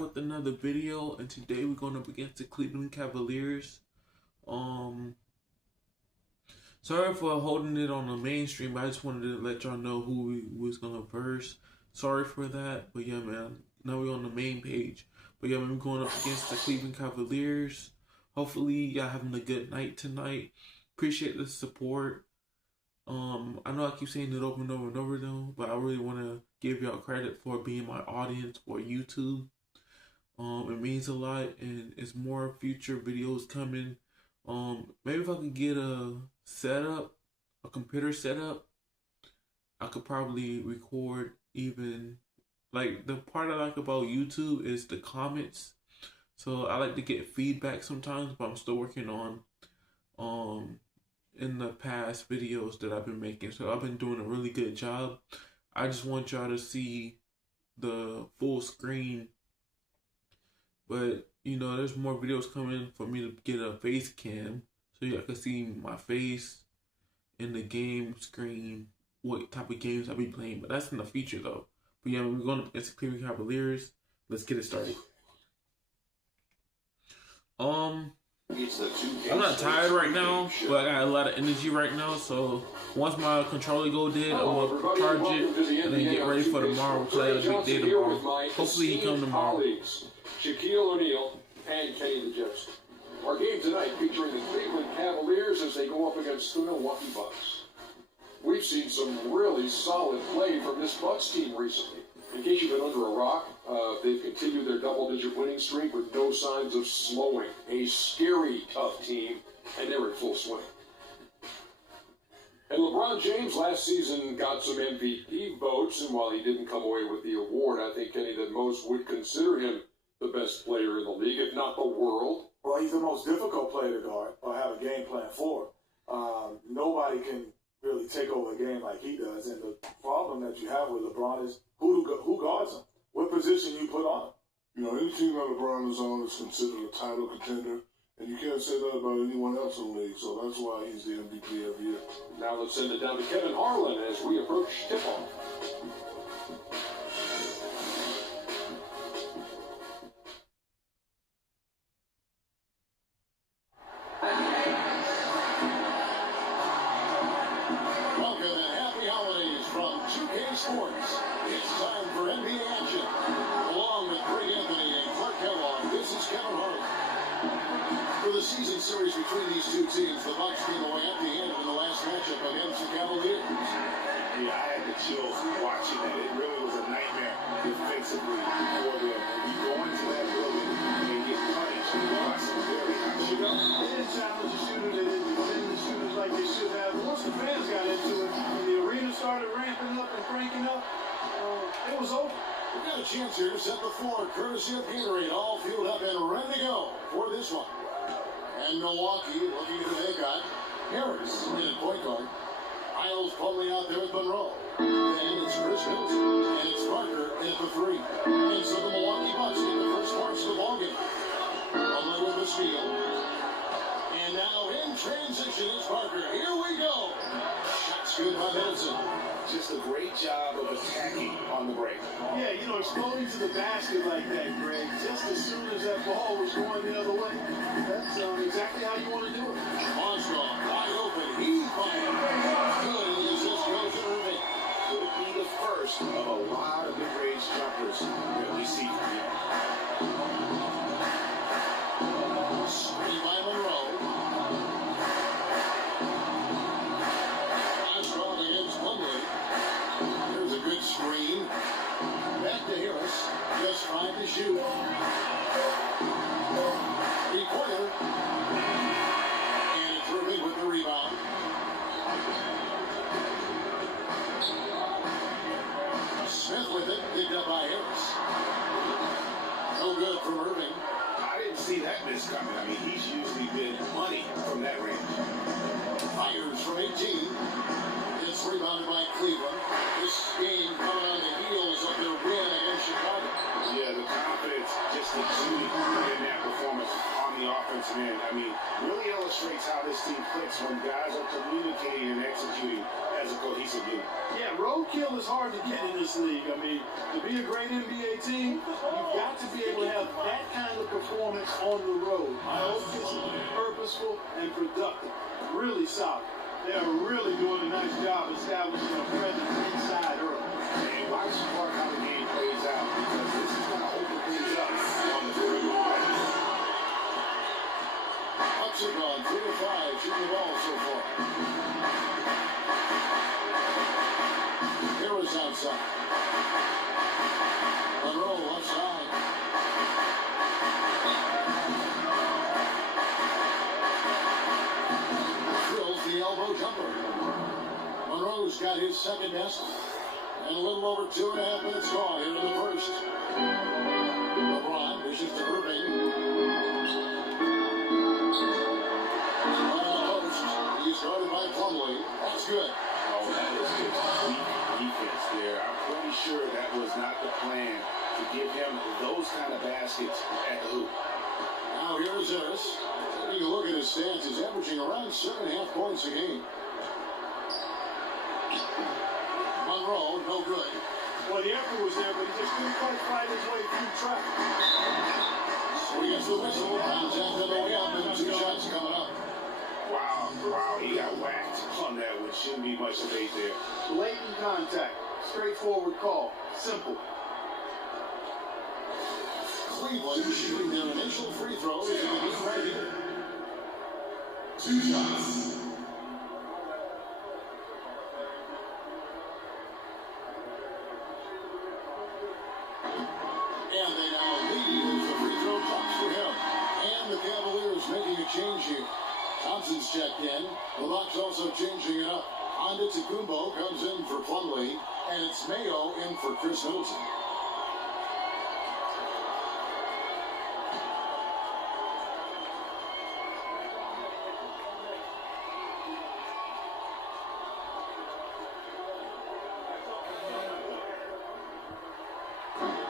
back with another video, and today we're going up against the Cleveland Cavaliers. Sorry for holding it on the mainstream, but I just wanted to let y'all know who we was gonna verse. Sorry for that, but yeah, man. Now we're on the main page. But yeah, man, we're going up against the Cleveland Cavaliers. Hopefully, y'all having a good night tonight. Appreciate the support. I know I keep saying it over and over and over though, but I really want to give y'all credit for being my audience for YouTube. It means a lot, and it's more future videos coming. Maybe if I could get a computer setup, I could probably record even. Like, the part I like about YouTube is the comments. So I like to get feedback sometimes, but I'm still working on in the past videos that I've been making. So I've been doing a really good job. I just want y'all to see the full screen. But, you know, there's more videos coming for me to get a face cam so y'all can see my face in the game screen, what type of games I'll be playing. But that's in the future though. But yeah, we're going up against the Cleveland Cavaliers. Let's get it started. I'm not tired right now, but I got a lot of energy right now. So once my controller go dead, I'm gonna charge it and then get ready for tomorrow. We'll play a big day tomorrow. Hopefully he come tomorrow. Shaquille O'Neal and Kenny the Jefferson. Our game tonight featuring the Cleveland Cavaliers as they go up against the Milwaukee Bucks. We've seen some really solid play from this Bucks team recently. In case you've been under a rock, they've continued their double-digit winning streak with no signs of slowing. A scary, tough team, and they're in full swing. And LeBron James last season got some MVP votes, and while he didn't come away with the award, I think, Kenny, that most would consider him the best player in the league, if not the world. Well, he's the most difficult player to guard or have a game plan for. Nobody can really take over a game like he does, and the problem that you have with LeBron is who guards him, what position you put on him. You know, any team that LeBron is on is considered a title contender, and you can't say that about anyone else in the league, so that's why he's the MVP every year. Now let's send it down to Kevin Harlan as we approach tip-off. Sports. It's time for NBA action. Along with Greg Anthony and Clark Kellogg, this is Kevin Harlan. For the season series between these two teams, the Bucks came away empty-handed in the last matchup against the Cavaliers. Yeah, I had the chills watching that. It really was a nightmare defensively for them. When you go into that building and get punished by some very hot shooters. They didn't challenge the shooter. They didn't defend the shooters like they should have. Once the fans got into it, when the arena started ramping up and cranking up, it was over. We've got a chance here to set the floor, courtesy of Gatorade, all fueled up and ready to go for this one. And Milwaukee looking to take on Harris in at point guard. Isles pulling out there with Monroe. Then it's Chris Middleton, and it's Parker at the three. And so the Milwaukee Bucks get the first parts of the ballgame. Only with the steal. And now in transition is Parker. Here we go. Shots good by Middleton. Just a great job of attacking on the break. Yeah, you know, exploding to the basket like that, Greg, just as soon as that ball was going the other way. That's exactly how you want to do it. Armstrong, wide open. He fired. Good, and the assist goes to Irving. Could be the first of a lot of mid-range jumpers that we see from him. Screen by Monroe. Armstrong against Plumlee. Here's a good screen. Back to Harris. Just trying to shoot. Three-pointer. And it's Irving with the rebound. Smith with it. Picked up by Harris. No good from Irving. I didn't see that miss coming. I mean, he's usually been money from that range. Fires from 18. It's rebounded by Cleveland. This game coming on the heels of their win against Chicago. Yeah, the confidence just exuded in that performance on the offensive end. I mean, really illustrates how this team clicks when guys are communicating and executing as a cohesive unit. Yeah, roadkill is hard to get in this league. I mean, to be a great NBA team, you've got to be able to have opponents on the road. Focused, purposeful, and productive. Really solid. They are really doing a nice job establishing a presence inside early. And watch Clark how the game plays out, because this is going to open things up on the perimeter. Bucks are gone 3 of 5 shooting the ball so far. Harris outside. Monroe left side. Drills the elbow jumper. Monroe's got his second best. And a little over 2.5 minutes gone into the first. LeBron dishes to Irving. He's guarded by Plumlee. That's good. Oh, that is just weak defense there. I'm pretty sure that was not the plan to give him those kind of baskets at the hoop. Now here's Harris. Taking a look at his stats, he's averaging around 7.5 points a game. Monroe, no good. Well, the effort was there, but he just couldn't quite fight his way through traffic. So he gets the whistle, contact on the way up, and 2 shots coming up. Wow, he got whacked on that one. Shouldn't be much debate there. Blatant contact. Straightforward call. Simple. Cleveland shooting their initial free throws in the game right here. 2 shots. And they now lead as the free throw drops for him. And the Cavaliers making a change here. Thompson's checked in. The Bucks also changing it up. Antetokounmpo comes in for Plumlee, and it's Mayo in for Chris Middleton.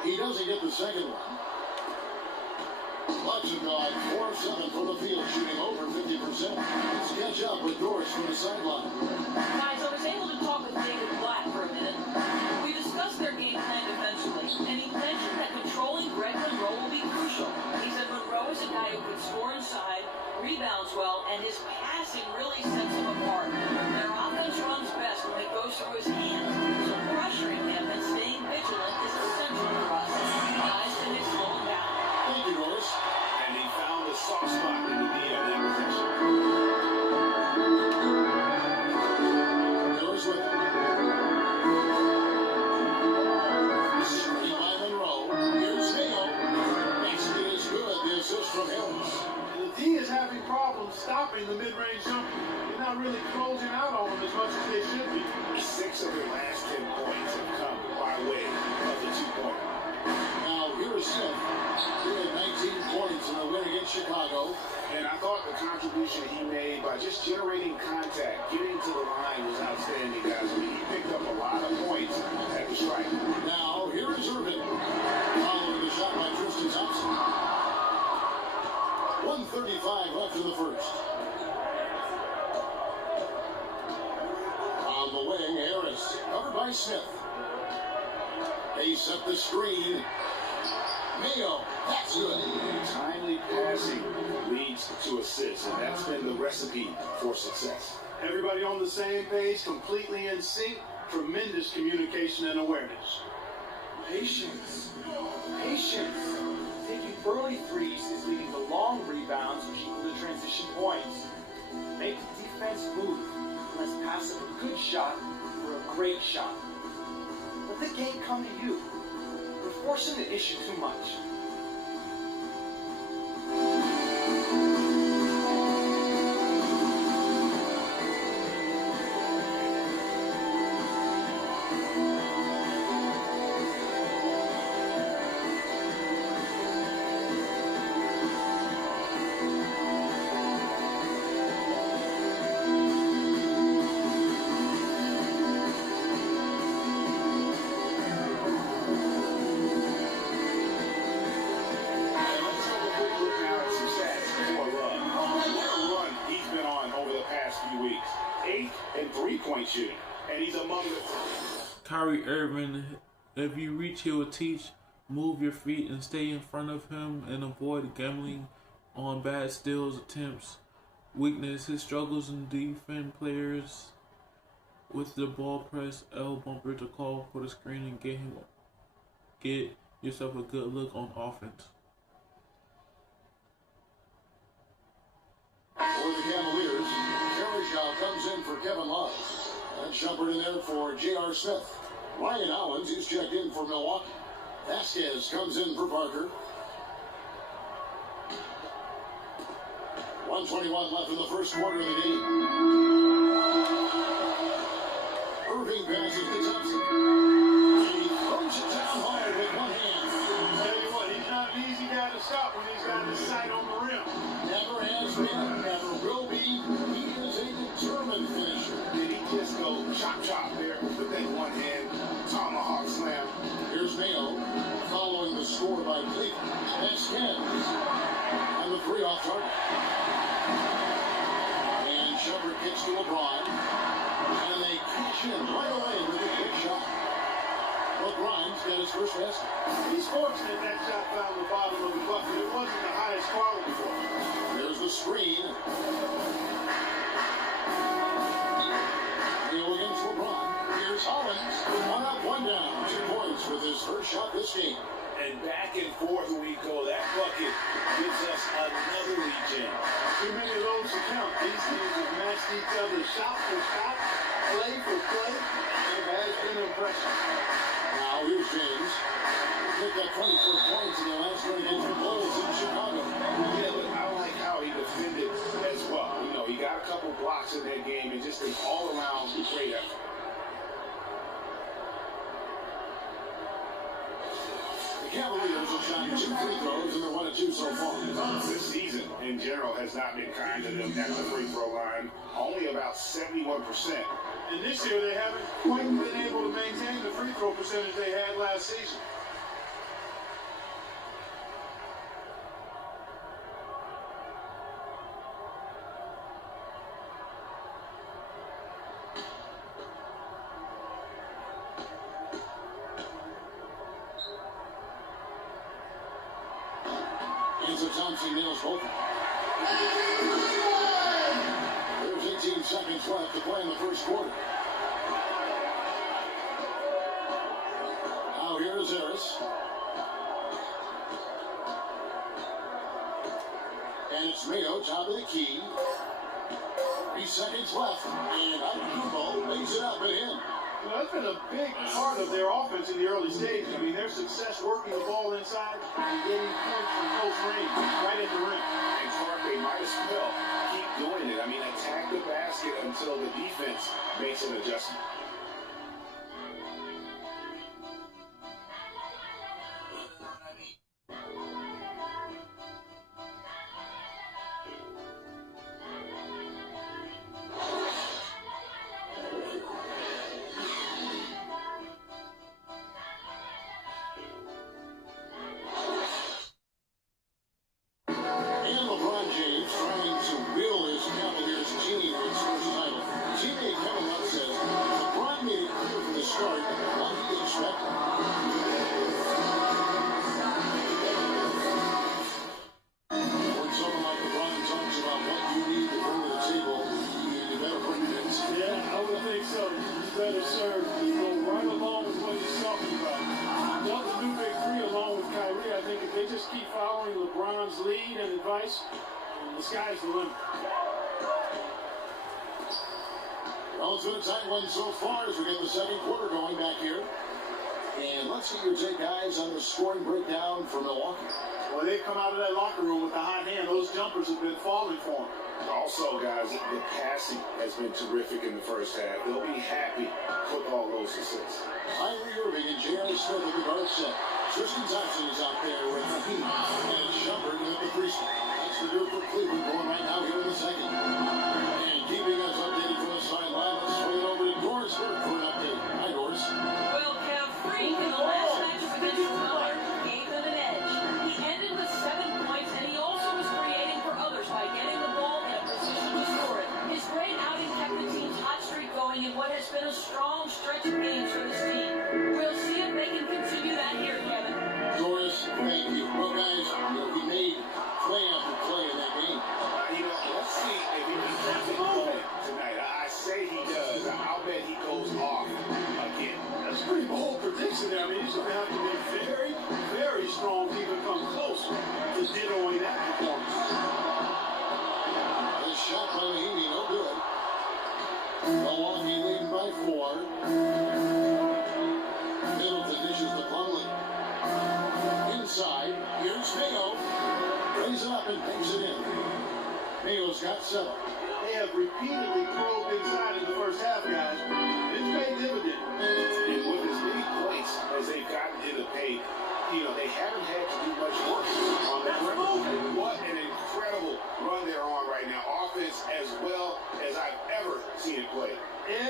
He doesn't get the second one. Bucks have gone 4 of 7 from the field, shooting over 50%. Let's catch up with Doris from the sideline. Guys, I was able to talk with David Black for a minute. We discussed their game plan defensively, and he mentioned that controlling Greg Monroe will be crucial. He said Monroe is a guy who can score inside, rebounds well, and his passing really sets him apart. Their offense runs best when it goes through his hands, so pressuring him and staying vigilant is essential for us. Guys, can they slow him down? Thank you, Doris. And he found a soft spot in the D of that possession. Doris with it. Screen by Monroe. Here's Mayo. Basket is good. The assist from Harris. The D is having problems stopping the mid-range jumper. They're not really closing out on them as much as they should be. 6 of their last 10 points have come by way of the 2-pointer. Now, here's Smith. He had 19 points in the win against Chicago. And I thought the contribution he made by just generating contact, getting to the line was outstanding, guys. I mean, he picked up a lot of points at the strike. Now, here is Irvin. Following the shot by Tristan Thompson. 1:35 left in the first. On the wing, Harris. Covered by Smith. They set the screen. Mayo, that's good. Timely passing leads to assists, and that's been the recipe for success. Everybody on the same page, completely in sync, tremendous communication and awareness. Patience. Patience. Taking early threes is leading to long rebounds, which equal to transition points. Make the defense move. Let's pass up a good shot for a great shot. Let the game come to you. We're forcing the issue too much. Kyrie Irving, if you reach, he will teach. move your feet and stay in front of him and avoid gambling on bad steals attempts. Weakness, his struggles in defend players with the ball press L bumper to call for the screen and get yourself a good look on offense. For the Cavaliers, Kershaw comes in for Kevin Love. And Shumpert in there for J.R. Smith. Ryan Owens is checked in for Milwaukee. Vasquez comes in for Parker. 1:21 left in the first quarter of the game. Irving passes to Thompson. And he throws it down hard with one hand. I'll tell you what, he's not an easy guy to stop when he's got his sight on the rim. Never has been, never will be. He is a determined finisher. Did he just go chop there with that one hand tomahawk slam? Here's Mayo following the score by Cleveland. Vasquez. And the three off target. And Shumpert kicks to LeBron. And they catch him right away with a quick shot. LeBron's got his first basket. He's fortunate that shot found the bottom of the bucket. It wasn't the highest quality for him. There's the screen. Mayo against LeBron. Here's Hollins. One up, one down. 2 points with his first shot this game. And back and forth we go. That bucket gives us another lead jam. Too many of those to count. These teams have matched each other shot for shot, play for play. It has been impressive. Now here's James. Picked up 24 points in the last one against the Bulls in Chicago. Yeah, but I like how he defended as well. You know, he got a couple blocks in that game and just an all-around great effort. The Cavaliers have shot 2 free throws and they're 1 of 2 so far. This season, in general, has not been kind to them at the free throw line. Only about 71%. And this year they haven't quite been able to maintain the free throw percentage they had last season. Thompson nails both. There's 18 seconds left to play in the first quarter. Now here is Harris. And it's Mayo, top of the key. 3 seconds left. And Antetokounmpo lays it up and in. Well, that's been a big part of their offense in the early stages. I mean, their success working the ball inside and getting points from close range, right at the rim. And Clark, they might as well keep doing it. I mean, attack the basket until the defense makes an adjustment. The sky's the limit. Well, it's been a tight one so far as we get the second quarter going back here. And let's get your take, guys, on the scoring breakdown for Milwaukee. Well, they've come out of that locker room with a hot hand. Those jumpers have been falling for them. Also, guys, the passing has been terrific in the first half. They'll be happy with all those assists. Kyrie Irving and J.R. Smith at the guard set. Tristan Thompson is out there with Hakeem and Shumpert at the free throw. That's the group for Cleveland going right now here in the second. And keeping us updated from the sideline, let's swing it over to Doris for an update. Hi, Doris. Well, Kev, Freak in the last matchup against Miller gave them an edge. He ended with 7 points, and he also was creating for others by getting the ball in a position to score it. His great outing kept the team's hot streak going in what has been a strong stretch of games for this team. We'll see if they can continue that here, Kevin. It's Mayo. Brings it up and bangs it in. Mayo's got 7. They have repeatedly probed inside in the first half, guys. It's paid dividend. And with as many points as they've gotten in the paint, they haven't had to do much work on the perimeter. What an incredible run they're on right now. Offense as well as I've ever seen it play.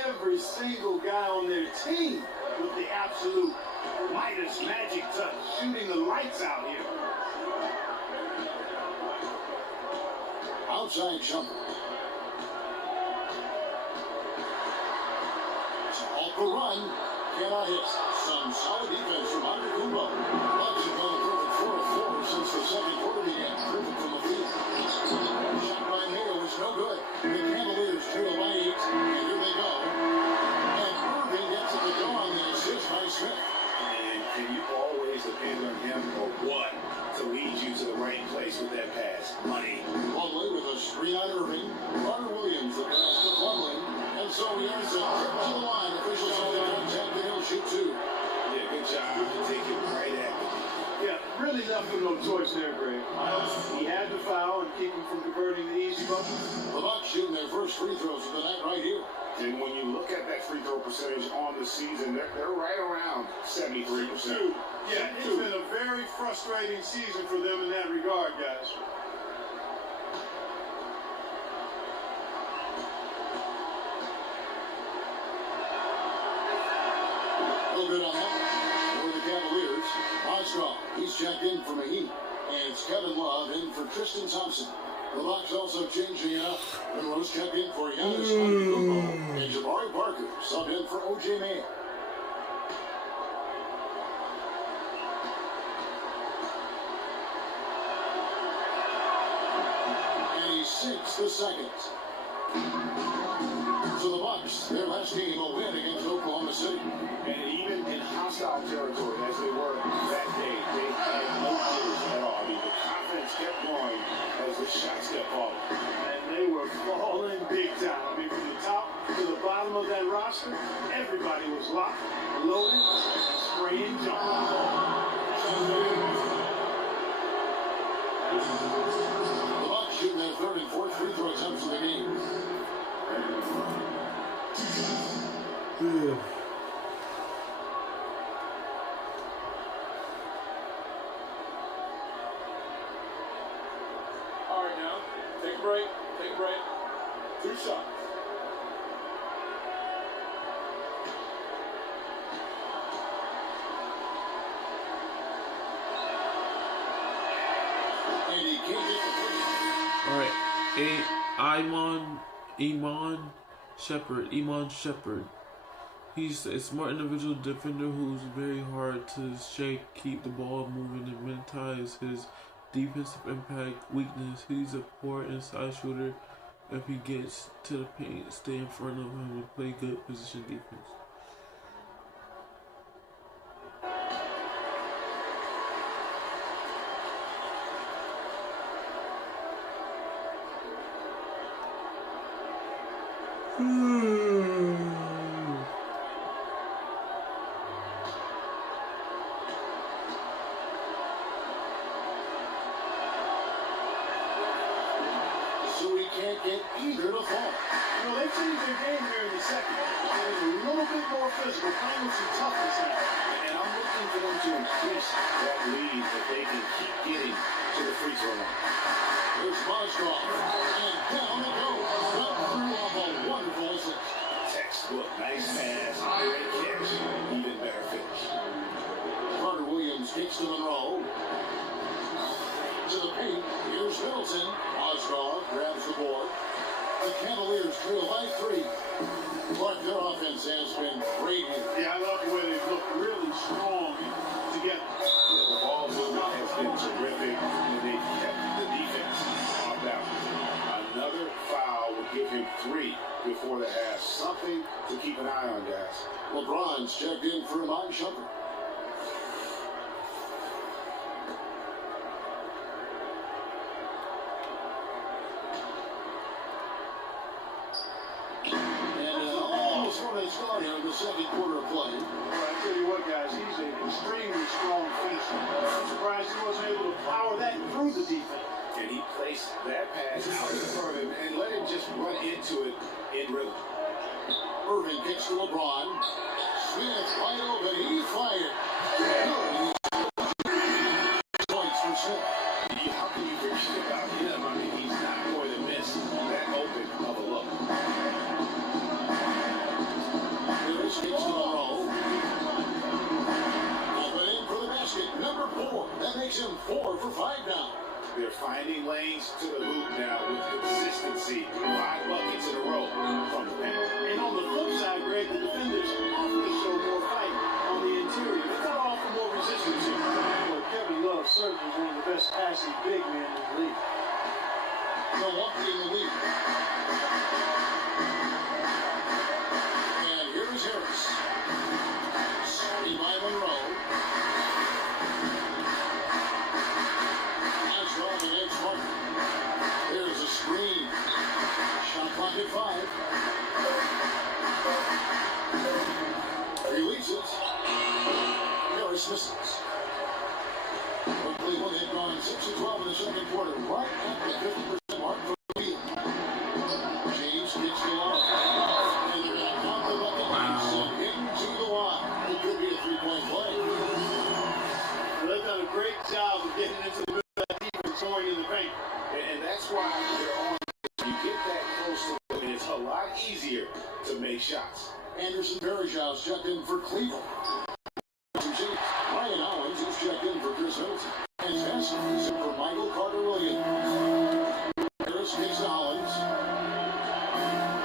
Every single guy on their team with the absolute lightest magic touch, shooting the lights out here. Outside jumper. Off the run. Cannot hit. Some solid defense from Antetokounmpo. Bucks have gone a perfect 4 of 4 since the second quarter began. Perfect from the field. Shot by Mayo was no good. The Cavaliers trail by 8, and here they go. And Irving gets it to go on the assist by Smith. And can you always depend on him or what to lead you to the right place with that pass? Money. Plumlee with a screen on Irving. Carter Williams the pass to Plumlee. And so he earns it to the line. Officials on the contact and he'll shoot 2. Yeah, good job to take it right at him. Yeah, really left him no choice there, Greg. He had to foul and keep him from converting the easy bucket. The Bucks shooting their first free throws of the night right here. And when you look at that free throw percentage on the season, they're right around 73%. Yeah, it's been a very frustrating season for them in that regard, guys. A little bit on that for the Cavaliers. Oscar, he's checked in for Mahim. And it's Kevin Love in for Tristan Thompson. The Bucks also changing it up. Monroe's checked in for Giannis Antetokounmpo. And Jabari Parker subbed in for O.J. Mayo. And he sinks the second. So the Bucks, their last game, will win against Oklahoma City. And even in hostile territory, as they were that day, they had no jitters at all. I mean, the confidence kept going as the shots kept falling. And they were falling big time. I mean, from the top to the bottom of that roster, everybody was locked, loaded, spraying jumping. The Bucks shooting their third and fourth free throw attempts of the game. Yeah. All right, now, take a break, 2 shots. And he can't get the three. All right, Iman Shepherd. He's a smart individual defender who's very hard to shake, keep the ball moving, and minimize his defensive impact weakness. He's a poor inside shooter. If he gets to the paint, stay in front of him and play good position defense. So he can't get either to fall. They changed their game here in the second. They're a little bit more physical, playing with some toughness now. And I'm looking for them to increase that lead if they can keep getting to the free throw line. Here's Mozgov. And down it goes. Cut through off a wonderful assist. Textbook, nice pass, great catch, even better finish. Carter Williams kicks to Monroe. To the paint. Here's Middleton. Mozgov grabs the board. The Cavaliers trail by 3. But their offense has been great here. Yeah, I love the way they look really strong together. Yeah, the ball movement has been terrific, and they kept the defense off balance. Another foul would give him 3 before the half. Something to keep an eye on, guys. LeBron's checked in for Iman Shumpert. And almost one has gone start here in the second quarter of play. Well, I tell you what, guys, he's an extremely strong finisher. I'm surprised he wasn't able to power that through the defense. And he placed that pass out in front of him and let him just run into it in rhythm. Irving kicks to LeBron. Smith wide open. He fired. Points for Smith. How can you forget about him? I mean, he's not going to miss that open of a look. Harris kicks to Monroe. Open in for the basket. Number 4. That makes him 4 for 5 now. They're finding lanes to the hoop now with consistency. 5 buckets in a row from the pen. And on the flip side, Greg, the defenders have to show more fight on the interior. They got to offer more resistance here. Well, Kevin Love certainly is one of the best passing big men in the league. Milwaukee in the lead. And here's Harris. Screen by Monroe. Nice run against Martin. There's a screen. Shot clock at 5. Releases. Harris misses. Cleveland had gone 6-12 in the second quarter, right at the 50% mark for the field. James gets the line. And they're going to count the bucket into the line. It could be a 3-point play. Well, they've done a great job of getting into the middle of that defense, going in the paint. And that's why they're on. You get that close to them, and it's a lot easier to make shots. Anderson Varejao checked in for Cleveland. Ryan Owens is checked in for Chris Middleton. And Haskell is in for Michael Carter-Williams. Harris kicks to Owens.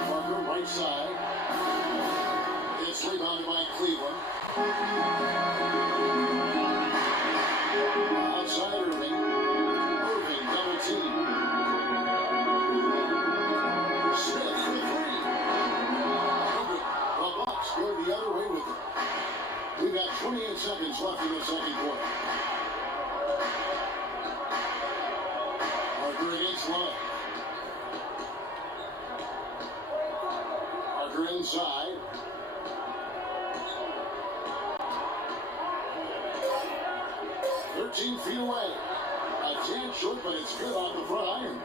Parker right side. It's rebounded by Cleveland. Outside Irving. Irving double team. Smith for 3. The Bucks go the other way with it. We've got 28 seconds left in the second quarter. Parker against Love. Parker inside. Feet away. A tad short, but it's good off the front iron.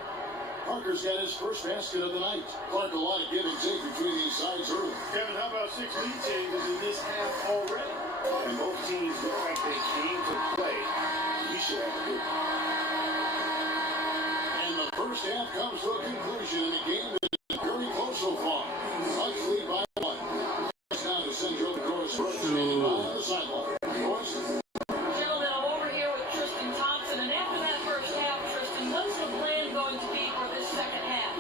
Parker's got his first basket of the night. Clark, a lot of give and take between these sides early. Kevin, how about 6 lead changes in this half already? And both teams look like they came to play. You should have a good one. And the first half comes to a conclusion in a game that is very close so far. Bucks lead by 1. It's now to send Joe Doris Brooks standing by on the sideline. Doris? Gentlemen, I'm over here with Tristan Thompson, and after that first half, Tristan, what's the plan going to be for this second half?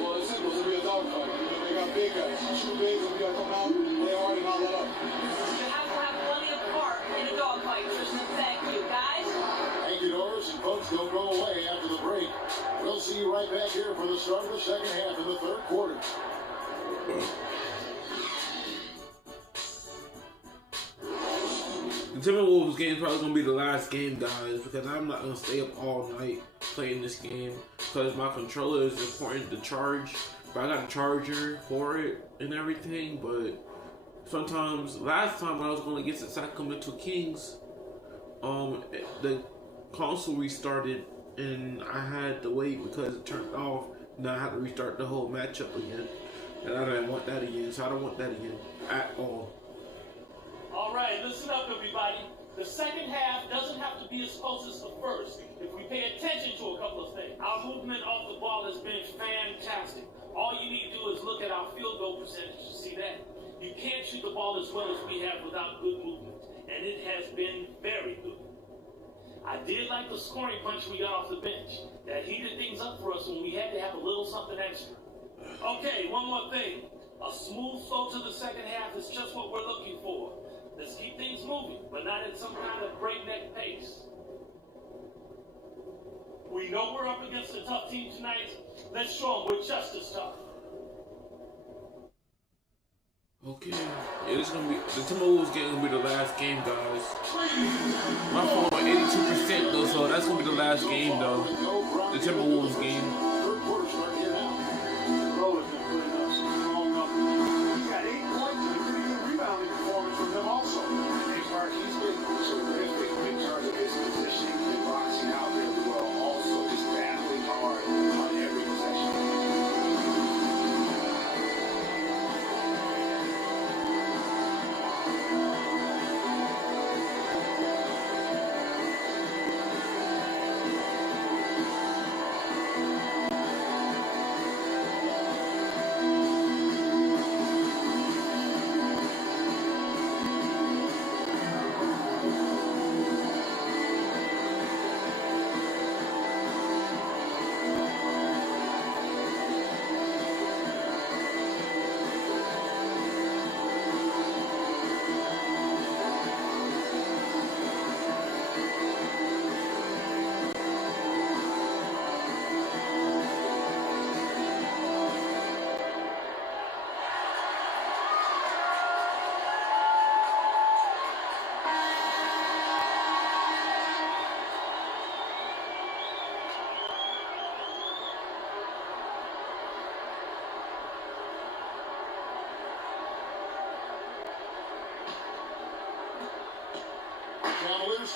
Well, it's simple. It's going to be a dogfight. They got big guys. 2 bigs, and we got to come out, play hard, and all that up. You have to have plenty of heart in a dogfight, Tristan. Thank you, guys. Thank you, Doris. And folks, don't go away after the break. We'll see you right back here for the start of the second half in the third quarter. The Timberwolves game is probably going to be the last game, guys, because I'm not going to stay up all night playing this game because my controller is important to charge. But I got a charger for it and everything, but sometimes, last time when I was going against the Sacramento Kings, the console restarted and I had to wait because it turned off. Now I had to restart the whole matchup again. And I didn't want that again, so I don't want that again at all. All right, listen up, everybody. The second half doesn't have to be as close as the first if we pay attention to a couple of things. Our movement off the ball has been fantastic. All you need to do is look at our field goal percentage to see that. You can't shoot the ball as well as we have without good movement, and it has been very good. I did like the scoring punch we got off the bench. That heated things up for us when we had to have a little something extra. Okay, one more thing. A smooth flow to the second half is just what we're looking for. Let's keep things moving, but not at some kind of breakneck pace. We know we're up against a tough team tonight. Let's show them we're just as tough. Okay, yeah, this is gonna be the Timberwolves game. Gonna be the last game, guys. My phone at 82% though, so that's gonna be the last game though. The Timberwolves game. Roller can put it up some strong numbers. He got 8 points in the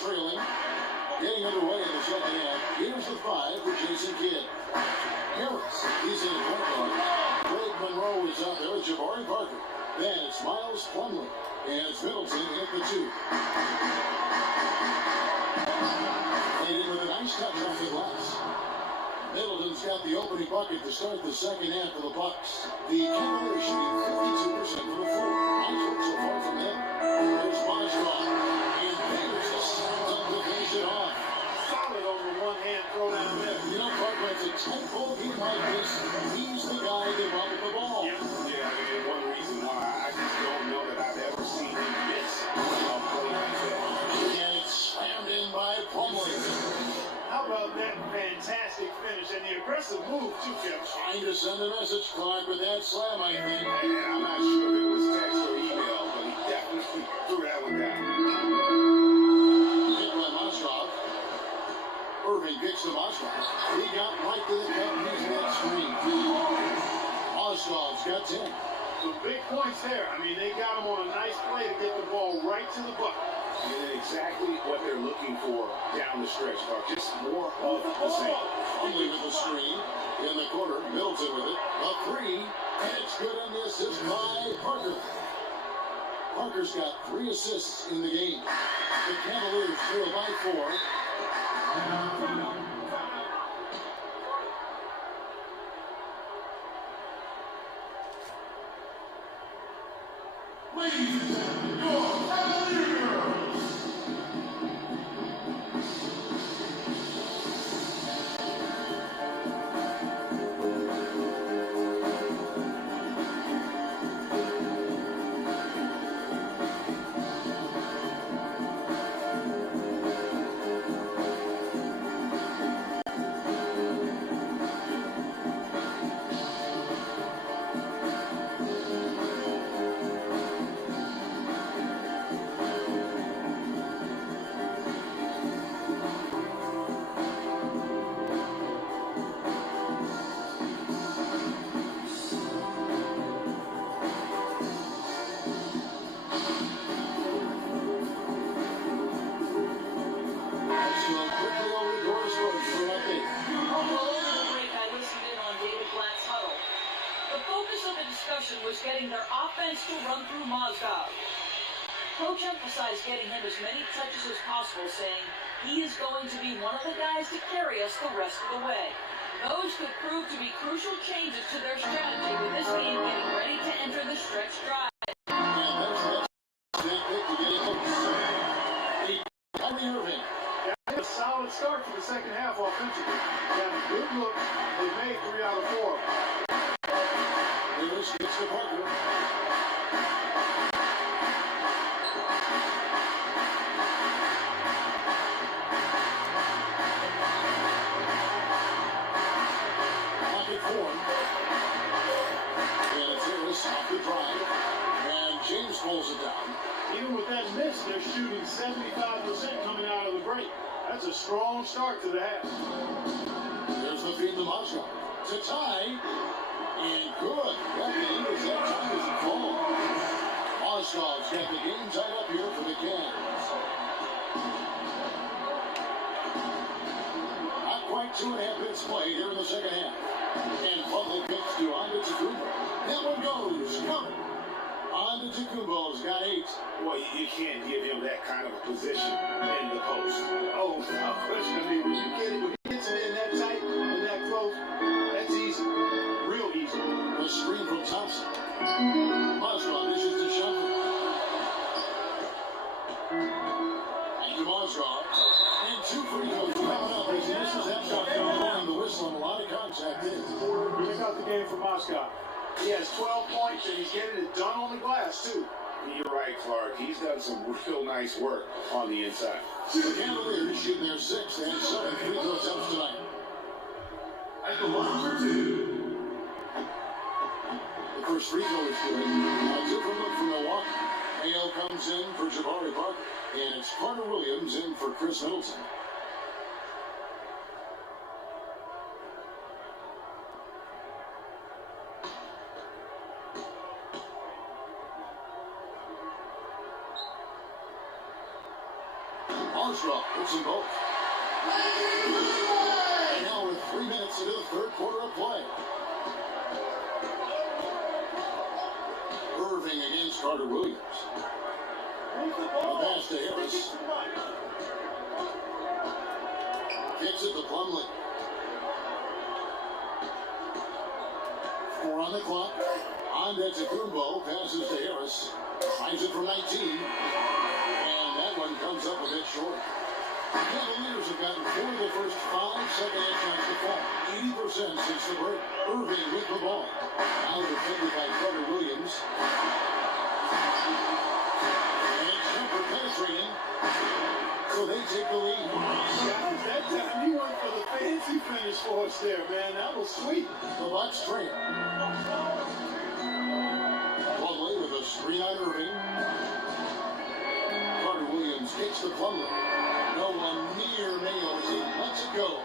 trailing. Getting underway in the second half. Here's the 5 for Jason Kidd. Harris is in point guard. Greg Monroe is out there with Jabari Parker. Then it's Miles Plumlee. And it's Middleton hit the 2. Played in with a nice touch off the glass. Middleton's got the opening bucket to start the second half for the Bucks. The Cavaliers shooting 52% from the floor. Nice work so far from them. There's Mozgov. And there's the sound to finish it off. Solid on the one-hand throw down there. You know, Clark, when it's a tight-ball game like this, he's the guy to run with the ball. Yeah, I mean, one reason why I just don't know that I've ever seen him miss a play like that. And it's slammed in by Plumlee. How about that fantastic finish and the aggressive move, too, Jeff? Trying to send a message, Clark, with that slam, I think. And I'm not sure if it was text or email, but he definitely threw that one down. Hit by Mozgov. Irving kicks to Mozgov. He got right to the cup using that screen. Mozgov's got 10. Some big points there. I mean, they got him on a nice play to get the ball right to the bucket. And exactly what they're looking for down the stretch, Clark. Just more of the same. Plumlee with the screen. In the corner, Middleton with it. A 3. And it's good on the assist by Parker. Parker's got 3 assists in the game. The Cavaliers trail by 4. Ladies and gentlemen, your Cavaliers! Was getting their offense to run through Mozgov. Coach emphasized getting him as many touches as possible, saying he is going to be one of the guys to carry us the rest of the way. Those could prove to be crucial changes to their strategy with this game getting ready to enter the stretch drive. A solid start to the second half offensively. They had a good look. They made 3 out of 4. Lewis gets to Parker. Pocket 4. And it's Harris off the drive. And James pulls it down. Even with that miss, they're shooting 75% coming out of the break. That's a strong start to the half. There's the feed to Mozgov. To tie. And good. That game is that time as it falls. Mozgov's got the game tied up here for the Cavs. Not quite 2.5 minutes played here in the second half. And Plumlee pitch to Antetokounmpo. That one goes. Covered. Antetokounmpo's got 8. Well, you can't give him that kind of a position in the post. Oh, no question. I mean, when you get it, when he gets it in that tight and that close, that's easy. Real easy. The screen from Thompson. Mozgov dishes to Shumpert. Back to Mozgov. And 2 free throws coming up as he misses that shot. Blowing the whistle and a lot of contact in. Check out the game for Mozgov. He has 12 points and he's getting it done on the glass, too. You're right, Clark. He's done some real nice work on the inside. The Cavaliers shooting their 6th and 7th free throw attempts tonight. At the line for 2. The first free throw is good. A different look from Milwaukee. Mayo comes in for Jabari Parker. And it's Carter Williams in for Chris Middleton. Barshaw hits them both. And now we're 3 minutes into the third quarter of play. Irving against Carter Williams. The pass to Harris. Kicks it to Plumlee. 4 on the clock. On to Kumbo. Passes to Harris. Finds it from 19. And that one comes up a bit short. The Cavaliers have gotten 4 of the first 5 second-half shots to fall. 80% since the break. Irving with the ball. Now defended by Carter Williams. And it's Jumper penetrating. So they take the lead. Guys, that time you went for the fancy finish for us there, man. That was sweet. The Bucks trail. Plumlee with a screen on Irving. Carter Williams kicks to Plumlee. No one near Mayo as he lets it go.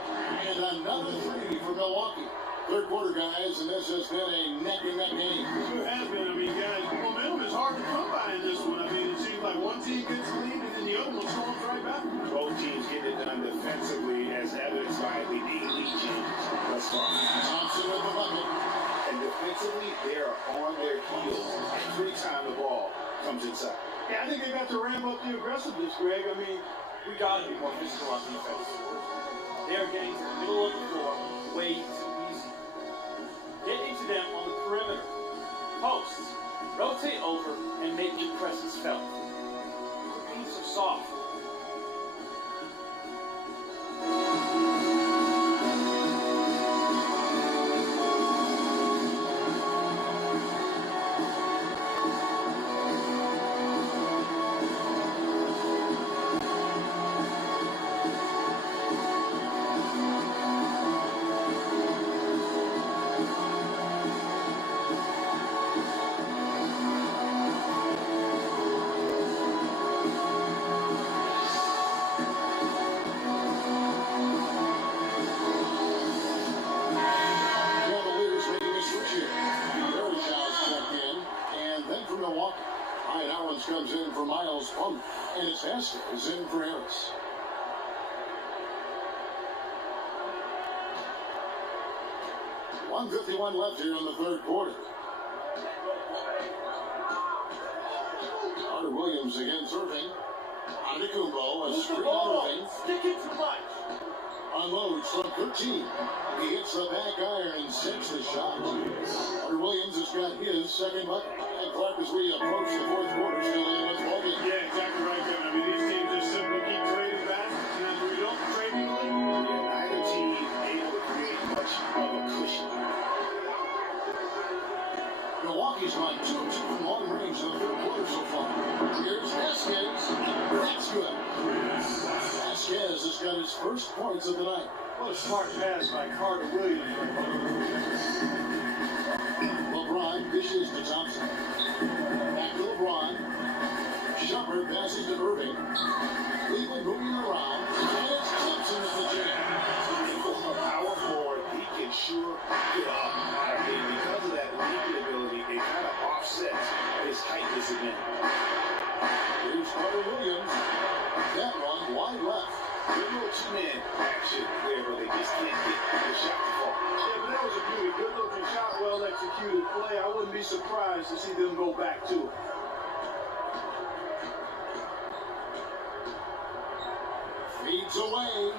And another 3 for Milwaukee. Third quarter, guys, and this has been a neck-and-neck game. It sure has been. I mean, guys, momentum is hard to come by in this one. I mean, it seems like one team gets the lead and then the other one storms right back. Both teams getting it done defensively, as evidenced by the daily changes thus far. Thompson with the bucket. And defensively, they are on their heels every time the ball comes inside. Yeah, I think they got to ramp up the aggressiveness, Greg. I mean, We got to be more physical on defense. They're getting to the middle of the floor way too easy. Get into them on the perimeter. Post. Rotate over and make your presence felt. We're being so soft. Comes in for Miles Plumlee, and it's Vasquez in for Harris. .151 left here in the third quarter. Carter Williams against Irving. Antetokounmpo, a screen on Irving. Stick it too much. Unloads from 13. He hits the back iron and sinks the shot. Carter Williams has got his second bucket. And Clark, as we approach the fourth quarter, still in with ball game. yeah, exactly right, Kevin. I mean, these teams just simply keep trading baskets, and as a result, the trade equally. Yeah, neither team able to create much of a cushion. Milwaukee's on 2 of 2 from long range in the third quarter so far. Here's Vasquez. That's good. Vasquez has got his first points of the night. What a smart pass by Carter Williams. LeBron dishes to Thompson. Back to LeBron. Shumpert passes to Irving. Cleveland moving around. And it's Thompson in the jam. A power forward, he can sure get up. And because of that leaping ability, it kind of offsets his height disadvantage. Here's Carter Williams. That run wide left. Good little two-man action there, but they just can't get the shot to fall. Yeah, but that was a beauty. Good-looking shot, well-executed play. I wouldn't be surprised to see them go back to it. Feeds away.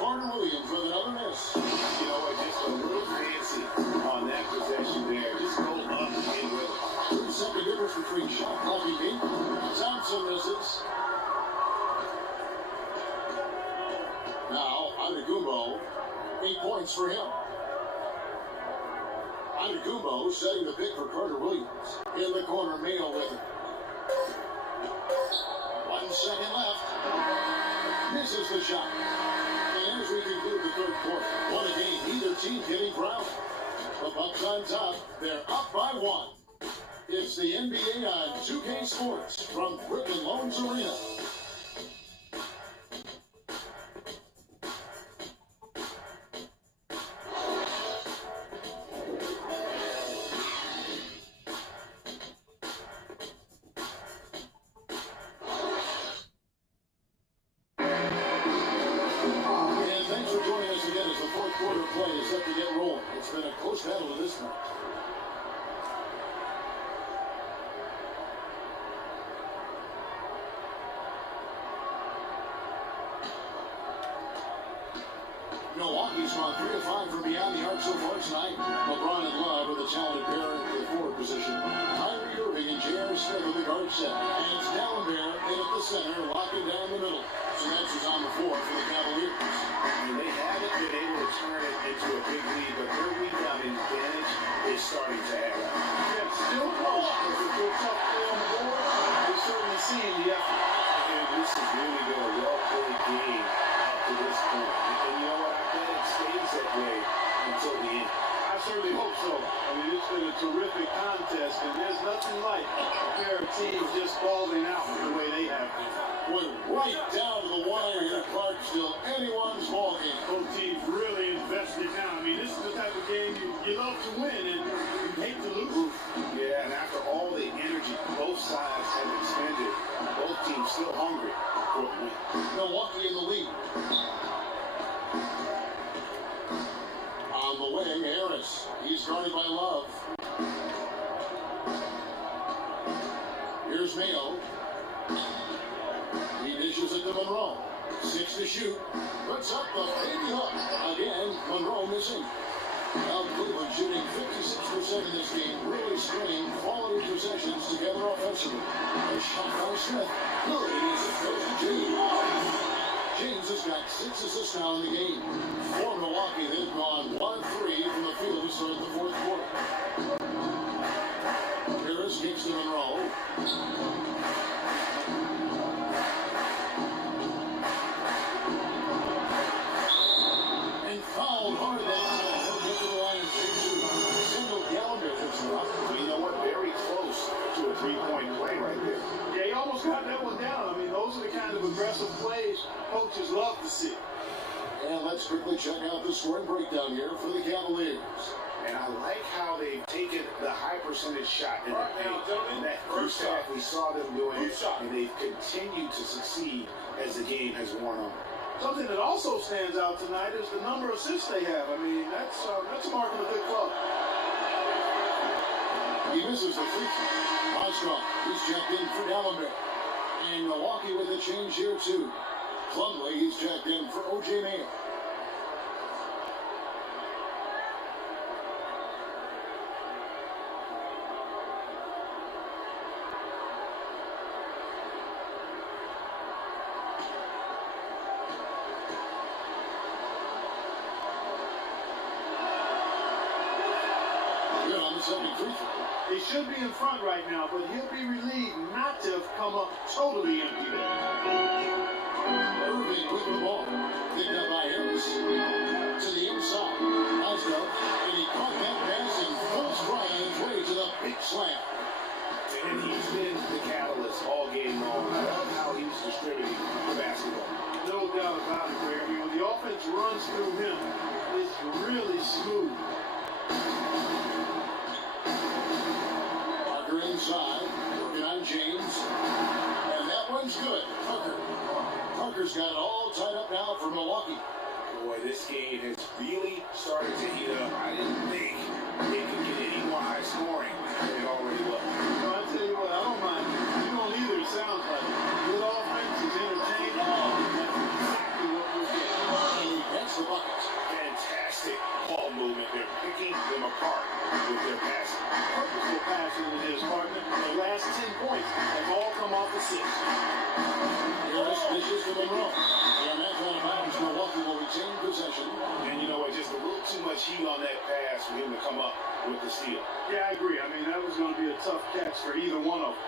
Carter Williams with another miss. You know what, just a little fancy on that possession there. Just go up and with it. 3-second difference between shot clock and game. Thompson misses. Now, Antetokounmpo, 8 points for him. Antetokounmpo setting the pick for Carter Williams. In the corner, Mayo with it. 1 second left. Misses the shot. And as we conclude the third quarter, what a game, neither team getting ground. The Bucks on top, they're up by 1. It's the NBA on 2K Sports from Quicken Loans Arena. Close battle to this point. Milwaukee's gone 3 of 5 from beyond the arc so far tonight. LeBron and Love with a talented pair at the forward position. Kyrie Irving and J.R. Smith with the guard set. And it's Dallenberg in at the center, locking down the middle. So that's is on the floor for the Cavaliers. And they haven't been able to turn it into a big lead, but their rebounding advantage is starting to add up. Yeah, still close, but if they're tough play on the board, they're certainly seeing the effort. And this has really been a well-played game up to this point. And you know what? I bet it stays that way until the end. I certainly hope so. I mean, it's been a terrific contest, and there's nothing like a pair of teams just balling out the way they have been. Went right down to the wire here, Clarksville. Anyone's ball game. Both teams really invested now. I mean, this is the type of game you love to win and you hate to lose. Yeah, and after all the energy both sides have expended, both teams still hungry for a win. Milwaukee in the lead. On the wing, Harris. He's guarded by Love. Here's Mayo. He dishes it to Monroe. 6 to shoot. Puts up the baby hook. Again, Monroe missing. Now Cleveland shooting 56% in this game. Really stringing quality possessions together offensively. A shot by Smith. Good. As it goes to James. James has got 6 assists now in the game. For Milwaukee, they've gone 1 of 3 from the field to start the fourth quarter. Harris kicks to Monroe. And fouled hard that time. He'll get to the line and shoot. Single Gallagher picks him up. You know what? Very close to a three-point play right there. Yeah, he almost got that one down. I mean, those are the kind of aggressive plays coaches love to see. And let's quickly check out the scoring breakdown here for the Cavaliers. And I like how they've taken the high percentage shot in the paint. In that first half, we saw them doing it, and they've continued to succeed as the game has worn on. Something that also stands out tonight is the number of assists they have. I mean, that's a mark of a good club. He misses the free throw. Ostroff, he's checked in for Dallenberg. And Milwaukee with a change here, too. Plumlee, he's checked in for O.J. Mayo. Good on the second free throw. He should be in front right now, but he'll be relieved not to have come up totally empty there. Irving with the ball. Picked up by Harris. To the inside. Ostroff, and he caught that pass in full stride on his way to the big slam. And he's been the catalyst all game long. I love how he's distributing the basketball. No doubt about it, Greg. I mean, when the offense runs through him, it's really smooth. Parker inside, working on James. And that one's good. Parker's got it all tied up now for Milwaukee. Boy, this game has really started to heat up. I didn't think it could get any more high scoring than it already was. So I tell you what, I don't mind. You don't either, it sounds like. Good offense is entertaining. That's exactly what we're getting. That's the bucket. Fantastic ball movement. They're picking them apart with their passing. Purposeful passing with his partner. The last 10 points have all come off assists. Harris dishes to Monroe. And that's out of bounds. Milwaukee will retain possession. And you know what? Just a little too much heat on that pass for him to come up with the steal. Yeah, I agree. I mean, that was going to be a tough catch for either one of them.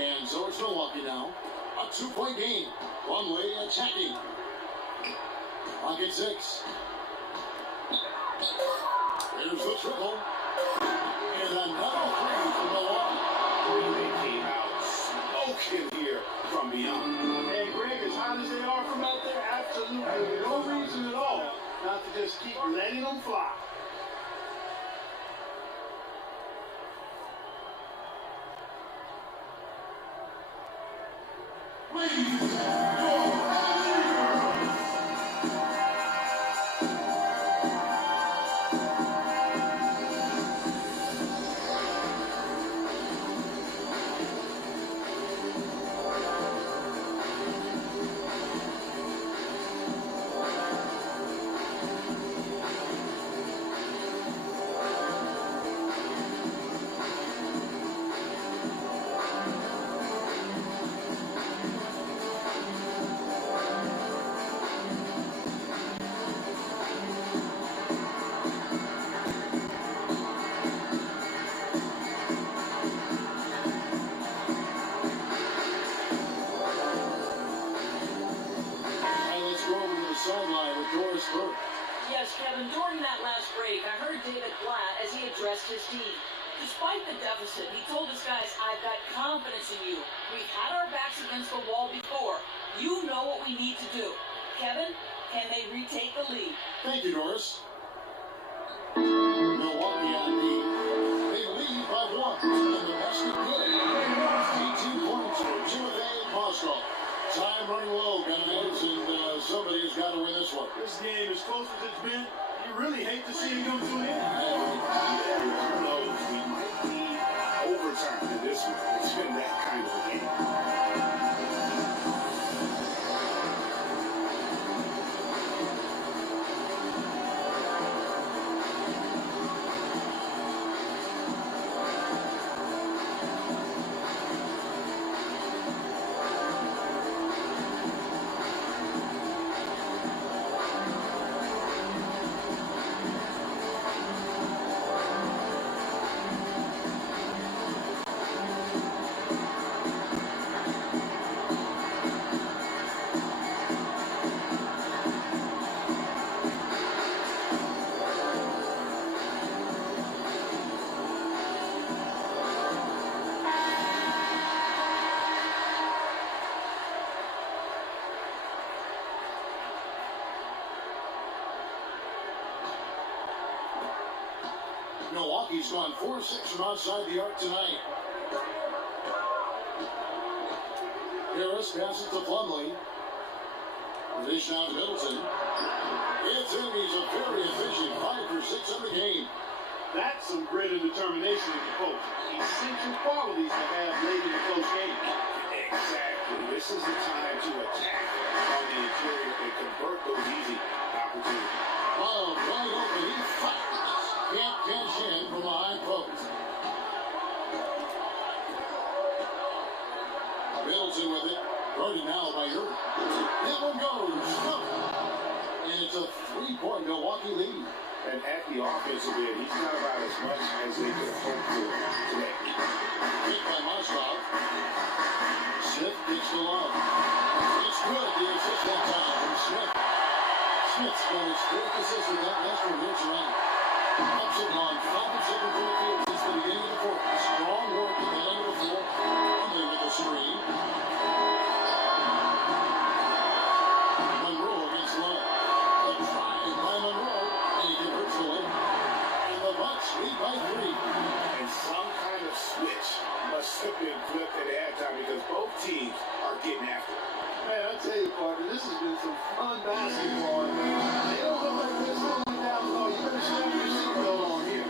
And so it's Milwaukee now. A 2-point game. Plumlee attacking. Clock at 6. There's the triple. And another three from Milwaukee. They came out smoking here from beyond. And Greg, as hot as they are from out there, absolutely no reason at all not to just keep letting them fly. ladies and gentlemen, your Cavaliers! Sideline with Doris Burke. Yes, Kevin, during that last break, I heard David Blatt as he addressed his team. Despite the deficit, he told his guys, I've got confidence in you. We've had our backs against the wall before. You know what we need to do. Kevin, can they retake the lead? Thank you, Doris. Milwaukee on the big lead by 1. And the basket good. 18 points for Timothy Moscow. Time running low, guys, and somebody's got to win this one. This game, as close as it's been, you really hate to see it go to an end. Who knows? We might be overtime in this one. It's been that kind of a game. Milwaukee's gone 4-6 from outside the arc tonight. Harris passes to Plumlee. Dish out Middleton. It's in. He's a very efficient 5 for 6 in the game. That's some grit and determination in the coach. Essential qualities to have late in the close game. Exactly. This is the time to attack on the interior and convert those easy opportunities. Oh, right open. He fires. Can't cash in from behind post. Middleton with it. Guarded now by Irving. That one goes. And it's a 3-point Milwaukee lead. And at the offensive end, he's got about as much as they could hope for today. Hit by Moskov. Smith gets the love. It's good. The assist that time from Smith. Smith's got his 4th assist with that last one here tonight. Ups it on 5-7 for the field since the beginning of the 4th. Strong work at the end of the floor. Plumlee with the screen. Monroe against Love. The drive by Monroe. And he converts the layup. And the Bucks lead by 3. And some kind of switch must have been flipped at halftime because both teams are getting after it. Man, I tell you, partner, this has been some fun basketball. They don't look like they're slowing down at all. You better strap your seatbelt on here.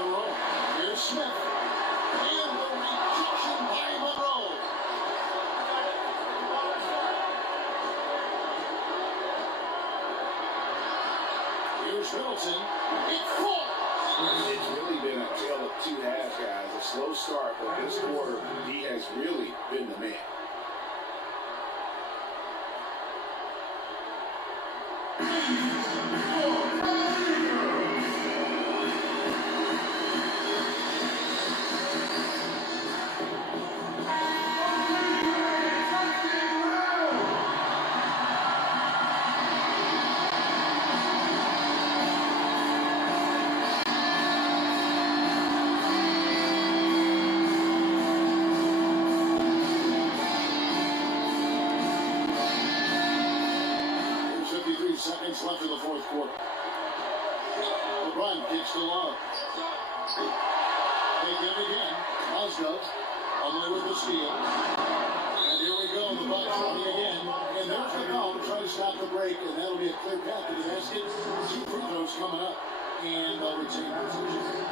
Monroe. Here's Smith. And the rejection by Monroe. Here's Middleton. It falls. It's really been a tale of two halves, guys. A slow start, but this quarter, he has really been the man. Seconds left in the fourth quarter. LeBron kicks to Love. They get it again. Oz does. Only with the steal. And here we go. The Bucks running again. And there's the call to try to stop the break. And that'll be a clear path to the basket. 2 free throws coming up. And they'll retain possession.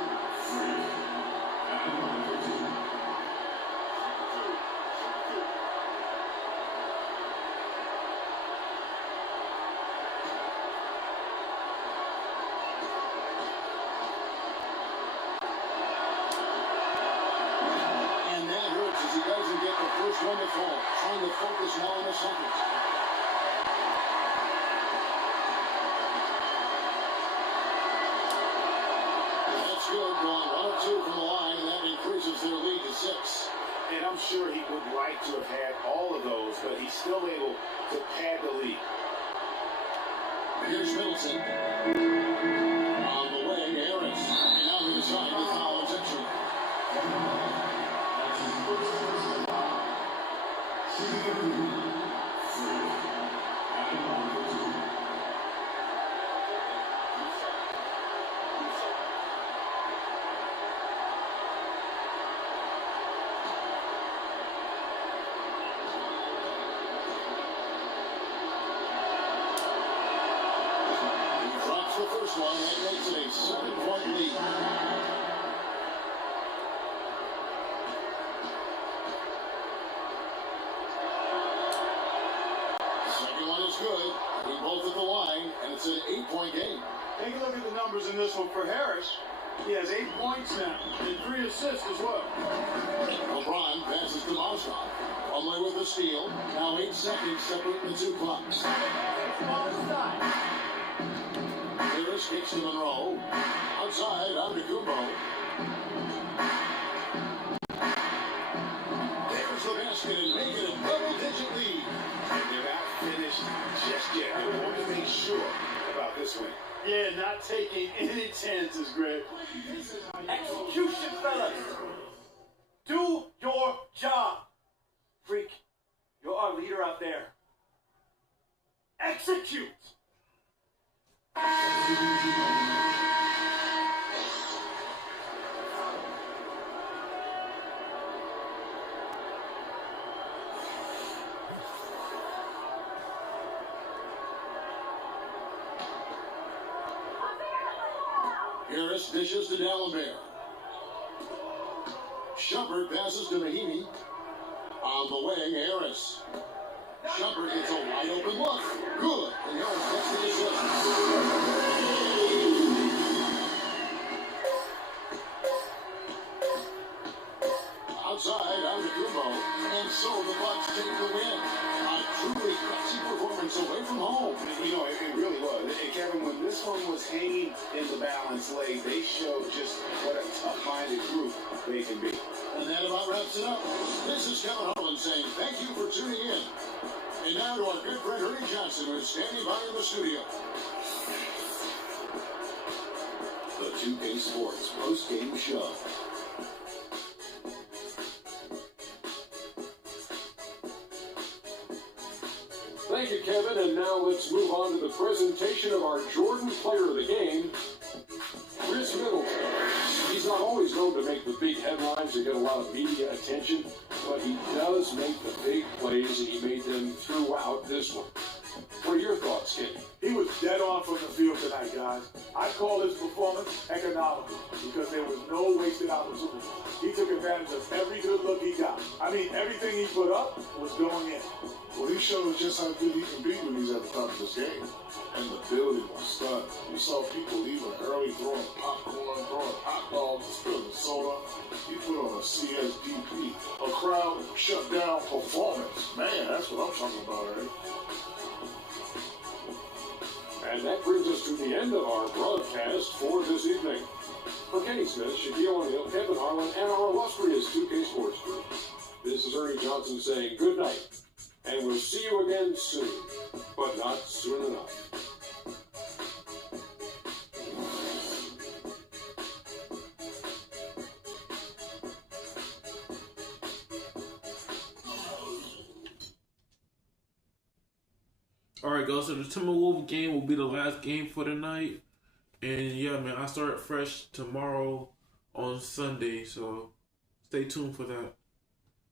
One to fall, trying to focus now on the seconds. That's good, going 1 or 2 from the line, and that increases their lead to 6. And I'm sure he would like to have had all of those, but he's still able to pad the lead. Here's Middleton. On the way, Harris. And now we decide the foul is entry. The first one, that makes it a 7-point lead. Second one is good. They're both at the line, and it's an 8-point game. Take a look at the numbers in this one for Harris. He has 8 points now and 3 assists as well. LeBron passes to Mozgov. Only with the steal. Now 8 seconds separate the 2 clocks. Harris kicks to Monroe. Outside, Antetokounmpo. There's the basket and make it a double-digit lead. And they're not finished just yet. They want to make sure about this win. Yeah, not taking any chances, Greg. Execution, fellas. Do your job. Freak, you're our leader out there. Execute. Harris dishes to Dalembert. Shumpert passes to Mahinmi. On the wing, Harris. Shumpert gets a wide open look. Good. And Harris gets the assist. Outside, Antetokounmpo. And so the Bucks take the win. A truly gutsy performance away from home. You know, it really was. And Kevin, when this one was hanging in the balance late, they showed just what a tough-minded group they can be. And that about wraps it up. This is Kevin Harlan saying thank you for tuning in. And now to our good friend Ernie Johnson, who is standing by in the studio. The 2K Sports post-game show. Thank you, Kevin. And now let's move on to the presentation of our Jordan Player of the Game, Chris Middleton. He's not always known to make the big headlines or get a lot of media attention, but he does make the big plays, and he made them throughout this one. What are your thoughts, Kenny? He was dead on from the field tonight, guys. I call his performance economical because there was no wasted opportunity. He took advantage of every good look he got. I mean, everything he put up was going in. Well, he showed us just how good he can be when he's at the top of his game. And the building was stunned. We saw people leaving early, throwing popcorn, throwing hot dogs, spilling soda. He put on a CSDP, a crowd shut down performance. Man, that's what I'm talking about, right? And that brings us to the end of our broadcast for this evening. For Kenny Smith, Shaquille O'Neal, Kevin Harlan, and our illustrious 2K Sports Group, this is Ernie Johnson saying good night. And we'll see you again soon, but not soon enough. Alright, guys, so the Timberwolves game will be the last game for the night. And yeah, man, I start fresh tomorrow on Sunday, so stay tuned for that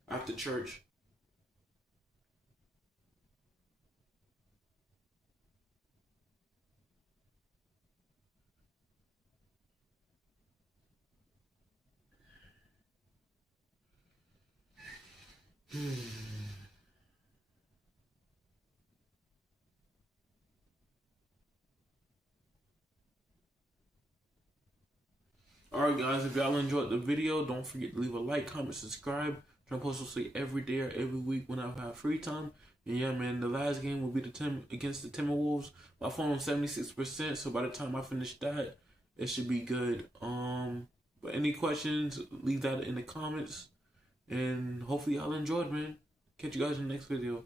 after church. Alright guys, if y'all enjoyed the video, don't forget to leave a like, comment, subscribe. I'm supposed to say every day or every week when I have free time. And yeah, man, the last game will be against the Timberwolves. My phone on 76%, so by the time I finish that, it should be good. But any questions, leave that in the comments. And hopefully y'all enjoyed, man. Catch you guys in the next video.